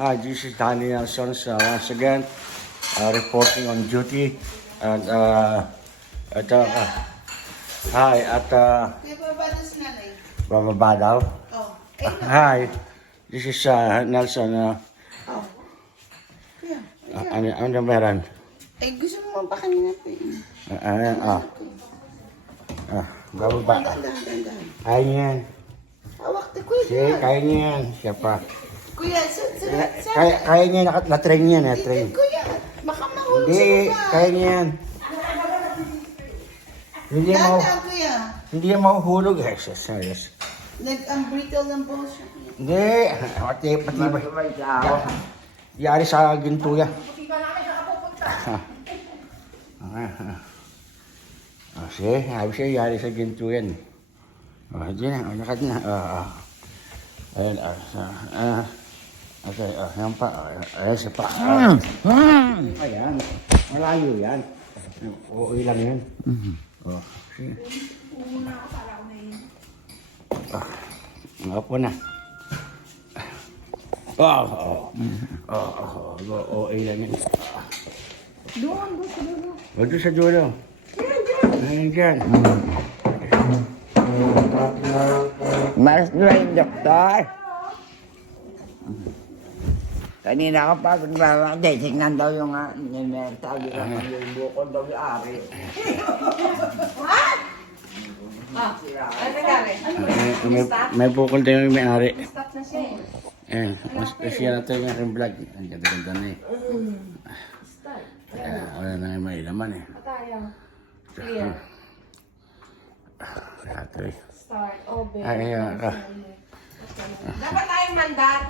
Hi, this is Danny Nelson once again reporting on duty. And hi, at bababa daw. Oh. Hi, this is Nelson. Oh. Yeah. Ano meron? Gusto mo ba kanina pa yun? Bababa. Dahan. Kaya niya yan. Hawak na kuya. Sige, kaya niya yan. Siya pa. Kuya, Kaya niya, na-train niya, na-train. Kuya, baka mahulog sa Hindi, baba. kaya niya yan. Hindi mo, Dahan, kuya. hindi mo mahuhulog. Yes. Nag-brittle ng balls siya. Hindi, pati ba? Yari sa ginto yan. Sige, sabi siya, yari sa ginto yan. Hindi na, lakad na. Ayan, okay, yan pa. Ayan siya pa. Ayan, malayo yan. Okay lang yan. Sige. Nga po na. Okay lang yan. Doon sa dulo. Ayan dyan. Mas na yung doktor. Kanina ka pa, tignan daw yung sabi ka yung bukol daw yung ari. May bukol tayo yung may-ari. Eh, mas siya na tayo yung aking vlog. Ang ganda-ganda na eh. Wala na yung may laman eh. Clear. Ito eh. Start. Open. Dapat tayong mandat.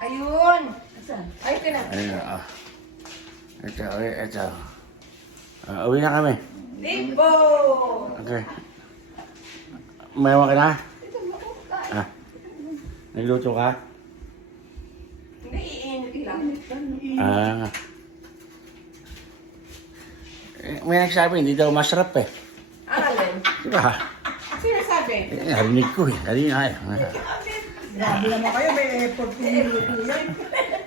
Ayun. Ayun ka na. Ayun, Ito. Uwi na kami. Limbo! Okay. Mayawa ka na? Nagluto ka? Hindi, iinit lang. May nagsabi, hindi daw masarap eh. Alin? Diba? Sino sabi? Narinig ko eh. Narinig. Grabe naman kayo, may 14 minuto yan.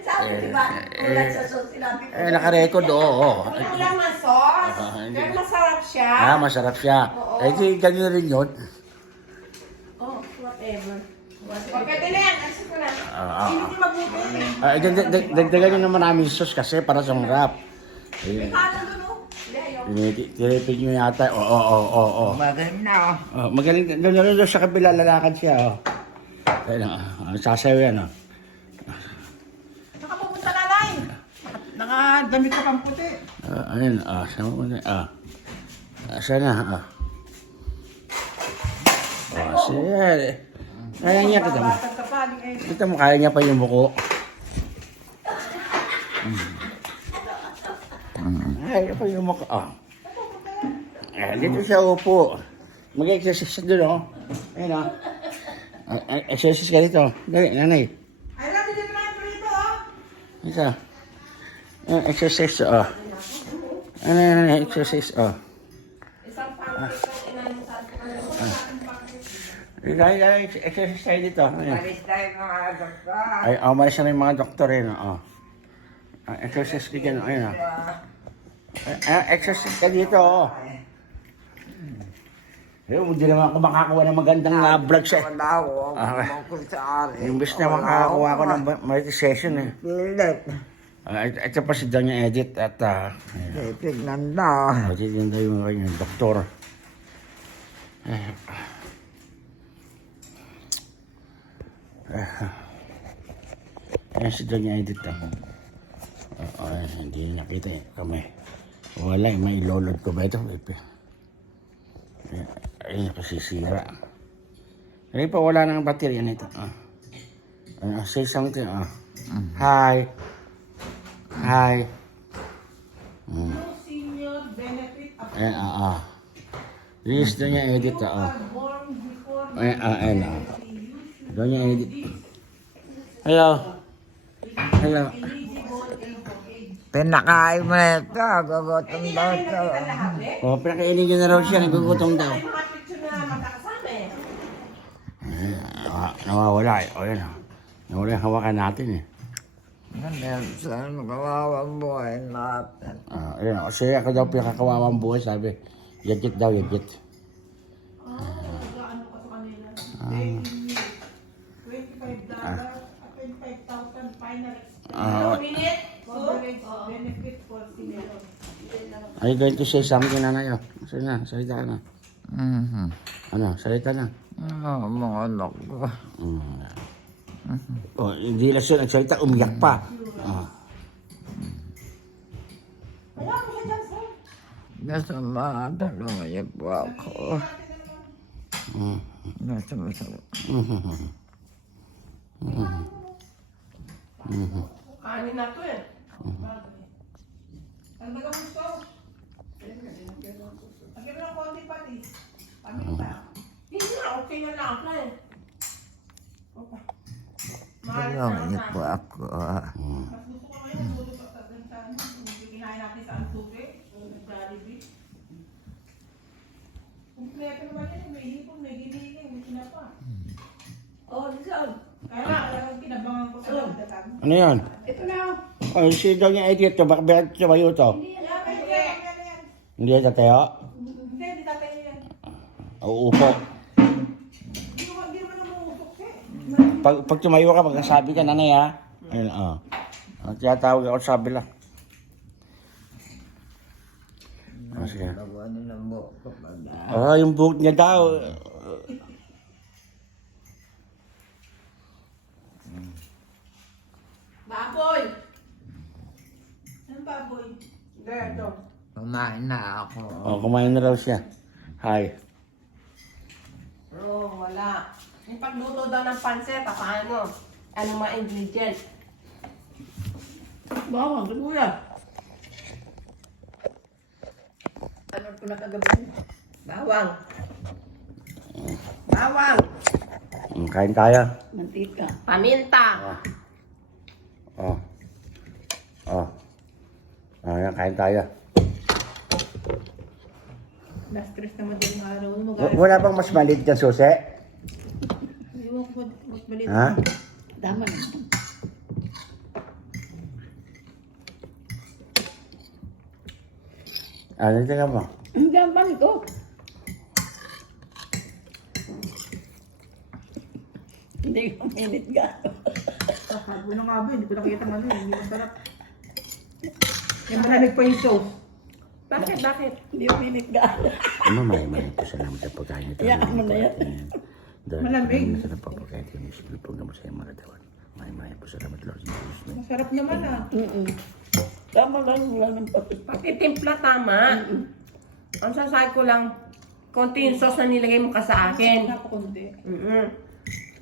Sabi, diba? Ulan sa sauce, sinabi ko. Nakarecord, oo. Ulan ang sauce. Hindi. Pero masarap siya. Masarap siya. Eh, di ganyan rin yun. Oh, whatever. Pagkati na yan, alis ko na. Sino di mabuti? Dagdagan nyo naman namin sauce kasi para sa marap. May kanan doon, oh. Hindi, ayaw. Tinipid nyo yata. Oo. Magaling na Magaling. Doon sa kabila, lalakad siya. Ayun, sasayaw yan. Nakapupunta na, Nay. Nakadamit ka pang puti. Ayun, sama mo na. Sana, sige. Kaya niya, kita mo. Batag ka pa, di kayo. Kita mo, kaya niya pa yung buko. Kaya pa yung buko. Dito siya upo. Mag-exercise doon, oh. Ayun, exercise ka dito. Dali, nanay. Ay, lang, hindi na yung prito, oh. Dito. Exercise, exercise, Isang pancake na inanisan ko. Exercise tayo dito. Malis tayo mga doktor. Ay, umalis na yung mga doktor eh. Exercise ka dyan. Ayun, exercise ka dito, hindi naman ako makakuha ng magandang vlog siya. Wala ako, bukol sa ari. Imbes na makakuha ako ng monetization eh. Pilit. Ito pa si Danya Edit at Tignan na. matitinda yung kanyang doktor. Ayan si Danya Edit hindi nakita eh. Kami. Wala eh, may ilolod ko ba ito? Ayun, nakasisira. Ayun pa, wala nang baterya nito. Say something. Hi. Senior benefit of Ayan, This doon niya edit, born before Ayan, Doon niya edit. Hello. Pinakain mo na ito, gugutom daw ito. Pinakainin niyo na raw siya, nagugutom daw. Ay, mga picture na magkakasama eh. Nawawala eh. O yan. Nawala yung hawakan natin eh. Minsan, kawawang buhay natin. Ayun, kasi ako daw pinakakawawang buhay, sabi. Yagit daw, yagit. Ano ko sa kanila? $25, $25,000 final Minute? coverage benefit for senior. Are you going to say something, nanay? Sige na, salita ka na. Ano, salita na. Mga anak ko. Oh, hindi lang siya nagsalita, umiyak pa. Kaya mo siya dyan, sir. Nasama, tulungan niyo po ako. Nasama. Kanin na to eh. Ano ba ang gusto? Lagyan mo ng konti pati. Paminta. Hindi na, okay na lang ako eh. Okay. Tulungan niyo po ako. Mas gusto ko ngayon, tulog sa ano, kinain natin sa Antuke, Jollibee. Kumpleto naman yun, may hipon, may giniling, may sinapa. Oh, Luzon. Kaya nga, talagang kinabangan ko sa dagdagan. Ano yun? Ito na. Oh, si daw niya idiot to, bakit tumayo to? Kaya may yan yan. Hindi yan tatayo? Hindi tatay yan. Uupo. Hindi naman namuusok siya eh. Pag tumayo ka, magkasabi ka, nanay ha? Ayun, tiyatawag ako sa kabila. Sige. Nakuha niyo ng buhok ko pala. Yung buhok niya daw. Baboy! Anong baboy? Ito. Kumain na ako. Kumain na raw siya. Hi. Oh, wala. Yung pagluto daw ng pansit, paano? Anong mga ingredient? Bawang, kuya. Ano ko na kagabi? Bawang. Bawang. Kain tayo. Mantika. Paminta. Yan, kain tayo. Na-stress naman din yung araw. Wala bang mas maliit na susi? Iwan ko mas maliit. Ha? Tama na. Dito ka mo. Hindi ang balik ko. Hindi ko minit ka. Sabi na nga ba, hindi ko nakita nga hindi masarap. Yung malamig pa yung sauce. Bakit? Hindi ko minit ka. May po salamat sa pagkain nito. Iyak mo na yan. Malamig. Masarap pa pagkain ito. Miski po naman sa iyong mga katawan. May po salamat, Lord Jesus. Masarap naman ah. Tama lang, wala nang pati. Pati timpla tama. Ang sasabi ko lang, konti yung sauce na nilagay mo ka sa akin. Napakunti.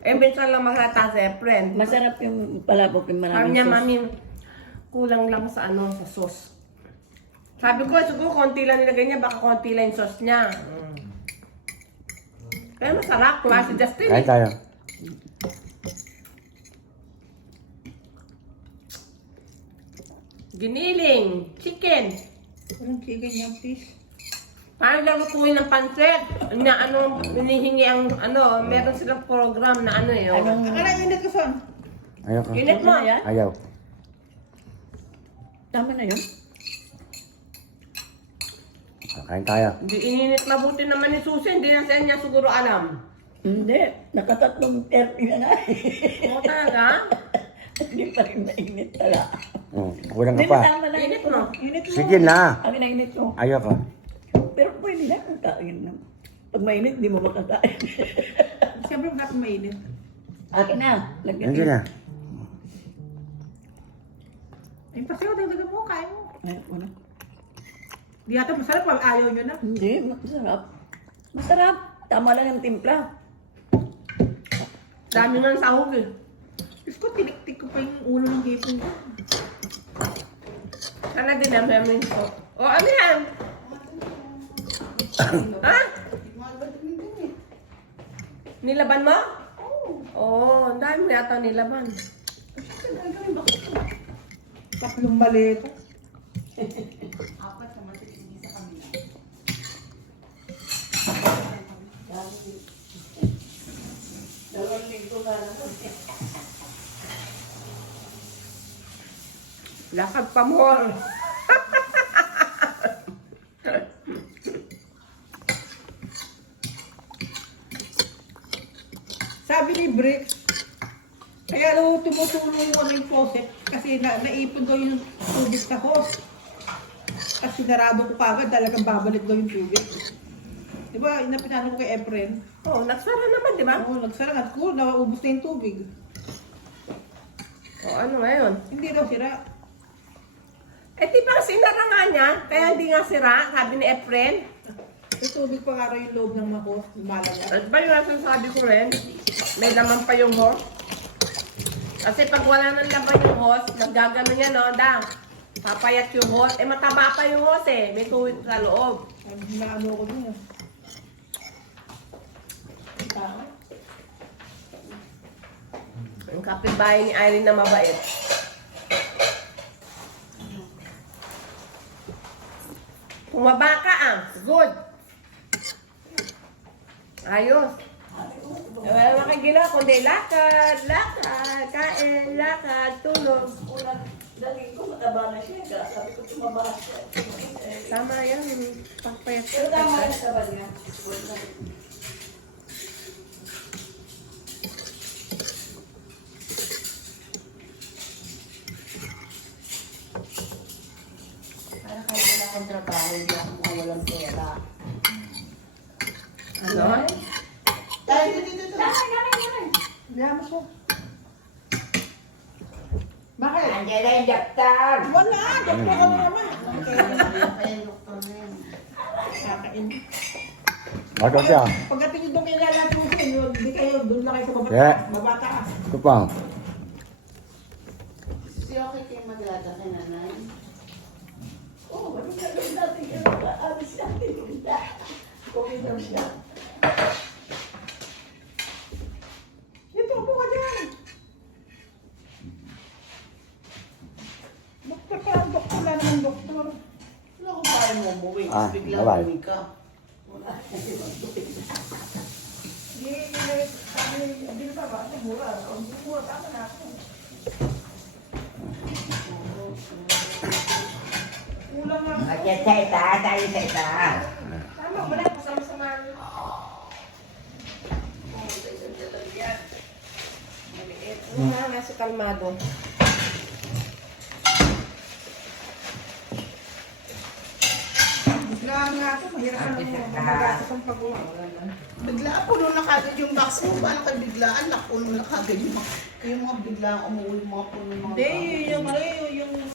Eh, minsan lang maghata sa friend. Masarap yung palabok yung Sabi maraming niya, sauce. mami, kulang lang sa sa sauce. Sabi ko, siguro konti lang nilagay niya, baka konti lang yung sauce niya. Kaya masarap, kuha si Justin. Kain tayo. Giniling, chicken. Walang chicken yung fish. Paano lang lutuin ng pansit? Na hinihingi ang meron silang program na Anong, Akala init ko son. Ayaw ko. Init mo. na yan? Ayaw. Tama na yun? Kain tayo. Hindi ininit mabuti naman ni Susie, hindi na sa niya siguro alam. Hindi. Nakatatlong 30 na nga. Oo talaga? Hindi pa rin mainit pala. Kulang ka Hindi pa. na tama na Init mo. Init mo. Sige na. Ang inainit ko. Ayaw ko. Pero pwede na kung kain na. Pag mainit, di mo makakain. Siyempre bakit mainit. Akin na. Lagyan Hindi na. Ay, pasiyo, dagdagan mo, kain mo. Ay, ano? Di yata masarap pag ayaw nyo na. Hindi, masarap. Masarap. Tama lang yung timpla. Dami nga ng sahog eh. Diyos ko, tinik-tik ko pa yung ulo ng hipon ko. Sana din namin yung sauce. O ano yan? Ha? Nilaban mo? Oo, ang dami mo yata nilaban. Tatlong baleta. Lakad pa more. Sabi ni Brick, kaya daw tumutulong mo yung faucet kasi naipon daw yung tubig sa hose. Kasi sinarado ko kagad, talagang babalik daw yung tubig. Di ba, inapinano ko kay Efren? Oh, nagsara naman, di ba? Oo, nagsara at cool, nauubos na yung tubig. O, ano ngayon? Hindi daw sira. Eh, di ba sinara nga niya? Kaya hindi nga sira, sabi ni Efren. Yung tubig pa nga raw yung loob ng mahos, lumalaga. At ba yung sabi ko rin, may laman pa yung hose. Kasi pag wala nang laman yung hose, naggagano yan, no, dang. Papayat yung hose. Eh, mataba pa yung hose eh. May tuwid sa loob. Naano ko dun. Yung kapitbahay ni Irene na mabait. Pumaba ka ah. Good. Ayos. Eh, wala naman kayo ginawa, kundi lakad, lakad, kain, lakad, tulog. Dali ko, mataba na siya. Sabi ko, tumaba siya. Tama yan. Pagpayat Pero tama rin sa niya. Para kahit wala akong trabaho, hindi ako mawalang pera. Ano? Tayo, dito. Biyamas mo. Bakit? Andiyan na yung daktar. Wala! Doktor ka na naman. Kakain. Bakit siya? Pagdating yung doon kayo lalatusin, hindi kayo, doon lang kayo sa baba, Yeah. babataas. Ito pa. Si okay kayo maglata kay nanay. Oo, ano ka doon natin yung alis natin. Okay daw siya. Dito, upo ka dyan. Doktor pa ang doktor, wala naman doktor. Wala ko kaya mo umuwi. Ah, Biglang bye-bye. umuwi ka. Hindi pa ba? Mura. Mura, tama na ako. Kulang na. Andiyan sa itaas, tayo sa itaas. Tama, wala ko sama-sama. Maliit. Nasa kalmado. Biglaan nga ako, mahirap ka na magastos ang pag-uwa. Biglaan puno na kagad yung box mo. Paano kayo biglaan? Nakuno na kagad yung mga biglaan umuwi, yung mga puno ng mga Hindi, box.